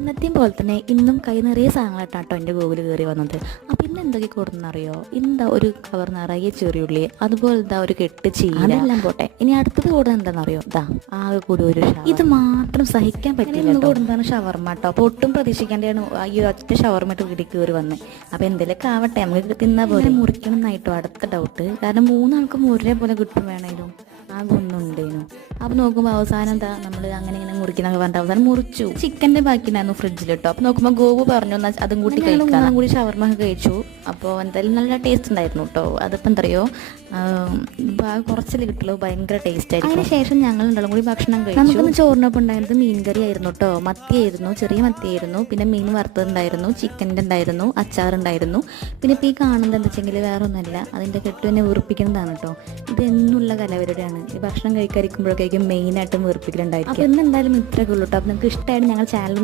ഇന്നത്തെയും പോലെ തന്നെ ഇന്നും കൈ നിറയെ സാധനങ്ങളായിട്ടാട്ടോ എൻ്റെ ഗൂഗിൾ കയറി വന്നത്. അപ്പോൾ ഇന്ന് എന്തൊക്കെ കൊടുക്കുന്നറിയോ? ഇന്ന് ഒരു കവർ നിറയെ ചെറിയുള്ളി, അതുപോലെ ഇതാ ഒരു കെട്ട് ചീര, അതെല്ലാം പോട്ടെ. ഇനി അടുത്തത് കൂടുന്നത് എന്താണെന്നറിയോ? ഇതാ ആകെ കൂടി ഒരു ഇത് മാത്രം സഹിക്കാൻ പറ്റില്ല കൂടുന്നതാണ് ഷവർമ്മ കേട്ടോ. അപ്പോൾ ഒട്ടും പ്രതീക്ഷിക്കാണ്ടാണ് ഈ ഒറ്റ ഷവർമ്മ വീട്ടിൽ കയറി വന്നത്. അപ്പോൾ എന്തെങ്കിലുമൊക്കെ ആവട്ടെ, നമുക്ക് തിന്നാൽ പോലെ മുറിക്കണം എന്നായിട്ടോ അടുത്ത ഡൗട്ട്. കാരണം മൂന്നാൾക്കും ഒരേപോലെ കിട്ടും വേണേലും ആകെ ഒന്നും ഉണ്ടേനു. അപ്പോൾ നോക്കുമ്പോൾ അവസാനം എന്താ നമ്മൾ അങ്ങനെ ഇങ്ങനെ മുറിക്കുന്നൊക്കെ പറഞ്ഞിട്ട് അവസാനം മുറിച്ചു. ചിക്കൻ്റെ ബാക്കി ഉണ്ടായിരുന്നു ഫ്രിഡ്ജിൽ കേട്ടോ. അപ്പോൾ നോക്കുമ്പോൾ ഗോപു പറഞ്ഞു എന്നാൽ അതും കൂട്ടി കഴിക്കാം കൂടി ഷവർമ്മ ഒക്കെ കഴിച്ചു. അപ്പോൾ എന്തായാലും നല്ല ടേസ്റ്റ് ഉണ്ടായിരുന്നു കേട്ടോ. അതിപ്പോൾ എന്താ പറയുക, കുറച്ചല്ലേ കിട്ടുള്ളൂ, ഭയങ്കര ടേസ്റ്റ് ആയിരുന്നു. അതിന് ശേഷം ഞങ്ങൾ രണ്ടാളും കൂടി ഭക്ഷണം കഴിച്ചു. നമുക്കൊന്ന് ചോറിനൊപ്പം ഉണ്ടായിരുന്നത് മീൻ കറി ആയിരുന്നു കേട്ടോ. മത്തിയായിരുന്നു, ചെറിയ മത്തിയായിരുന്നു. പിന്നെ മീൻ വറുത്തതുണ്ടായിരുന്നു, ചിക്കൻ്റെ ഉണ്ടായിരുന്നു, അച്ചാറുണ്ടായിരുന്നു. പിന്നെ ഇപ്പോൾ ഈ കാണുന്നത് എന്താ വെച്ചെങ്കിൽ വേറെ ഒന്നുമല്ല, അതിൻ്റെ കെട്ട് തന്നെ വീർപ്പിക്കുന്നതാണ് കേട്ടോ. ഇത് എന്നുള്ള കലവരുടെയാണ്. ഈ ഭക്ഷണം കഴിക്കാതിരിക്കുമ്പോഴേക്കും മെയിനായിട്ടും വീർപ്പിക്കലുണ്ടായിരിക്കും. അപ്പോൾ ഇന്ന് എന്തായാലും ഇത്രയൊക്കെ ഉള്ളൂ കേട്ടോ. അപ്പോൾ നിങ്ങൾക്ക് ഇഷ്ടമായിട്ട് ഞങ്ങൾ ചാനൽ